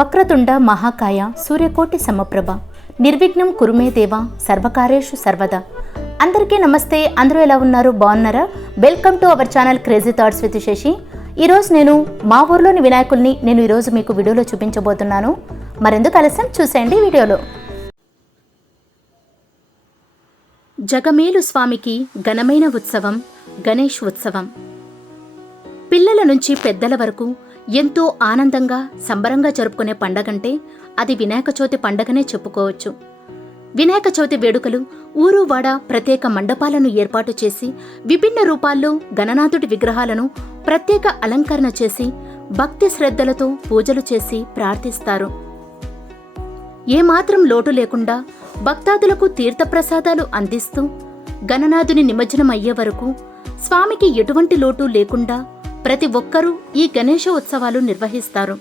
వక్రతుండ మహాకాయ సూర్యకోటి సమప్రభ నిర్విఘ్నం కురుమే దేవ సర్వకార్యేషు సర్వదా. అందరికీ నమస్తే. అందరూ ఎలా ఉన్నారు? బాగున్నారా? Welcome to our channel crazy thoughts with Shashi. ఈరోజు నేను మా ఊర్లోని వినాయకుల్ని ఈరోజు మీకు వీడియోలో చూపించబోతున్నాను. మరెందుకు ఆలస్యం, చూసేయండి వీడియోలో. జగమేలు స్వామికి ఘనమైన ఉత్సవం గణేష్ ఉత్సవం. పిల్లల నుంచి పెద్దల వరకు ఎంతో ఆనందంగా సంబరంగా జరుపుకునే పండగంటే అది వినాయక చవితి పండగనే చెప్పుకోవచ్చు. వినాయక చవితి వేడుకలు ఊరు వాడ ప్రత్యేక మండపాలను ఏర్పాటు చేసి విభిన్న రూపాల్లో గణనాథుడి విగ్రహాలను ప్రత్యేక అలంకరణ చేసి భక్తి శ్రద్ధలతో పూజలు చేసి ప్రార్థిస్తారు. ఏమాత్రం లోటు లేకుండా భక్తాదులకు తీర్థప్రసాదాలు అందిస్తూ గణనాథుని నిమజ్జనం అయ్యే వరకు స్వామికి ఎటువంటి లోటు లేకుండా ప్రతి ఒక్కరూ ఈ గణేశ ఉత్సవాలు నిర్వహిస్తారు.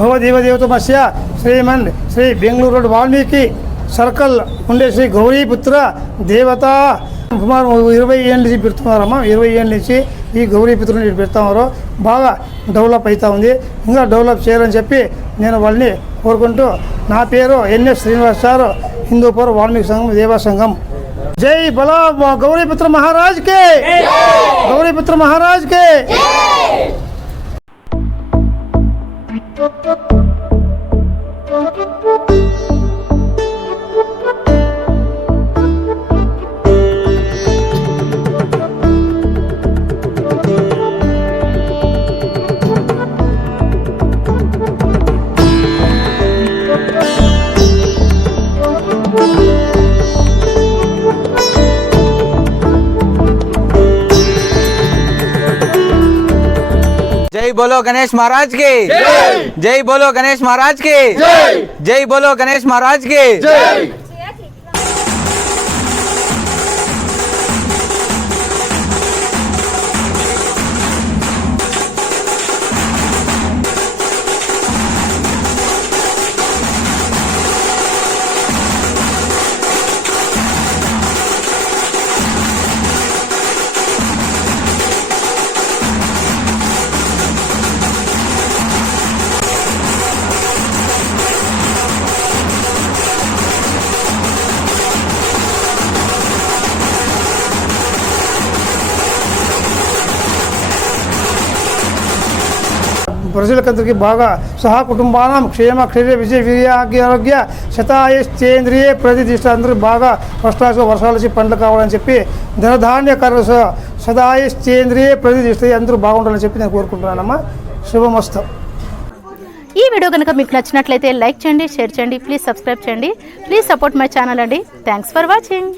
భవదేవదేవతమస్య శ్రీమన్ శ్రీ బెంగళూరు రోడ్ వాల్మీకి సర్కిల్ ఉండే శ్రీ గౌరీపుత్ర దేవత సుమారు 20 ఏళ్ళ నుంచి పెడుతున్నారమ్మా. 20 ఏళ్ళ నుంచి ఈ గౌరీపుత్రుని పెడతామో బాగా డెవలప్ అవుతా ఉంది. ఇంకా డెవలప్ చేయాలని చెప్పి నేను వాళ్ళని కోరుకుంటూ, నా పేరు ఎన్ఎస్ శ్రీనివాస్ సార్, హిందూపూర్ వాల్మీకి సంఘం దేవా సంఘం. జై బలా గౌరీపుత్ర మహారాజ్కే, గౌరీపుత్ర మహారాజ్కే. जय बोलो गणेश महाराज की जय बोलो गणेश महाराज की जय बोलो गणेश महाराज की ప్రజలకందరికీ బాగా సహా కుటుంబానం క్షేమ క్షైర్య విజయ వీర్యారోగ్య శతాయశ్చేంద్రియ ప్రతిష్ట అందరూ బాగా ఫస్ట్ వర్షాలు వచ్చి పండ్లు కావాలని చెప్పి ధనధాన్య కర్ర సదాయశ్చేంద్రియ ప్రతిష్ట అందరూ బాగుండాలని చెప్పి నేను కోరుకుంటున్నానమ్మా. శుభమస్తు. ఈ వీడియో కనుక మీకు నచ్చినట్లయితే లైక్ చేయండి, షేర్ చేయండి, ప్లీజ్ సబ్స్క్రైబ్ చేయండి, ప్లీజ్ సపోర్ట్ మై ఛానల్ అండి. Thanks for watching.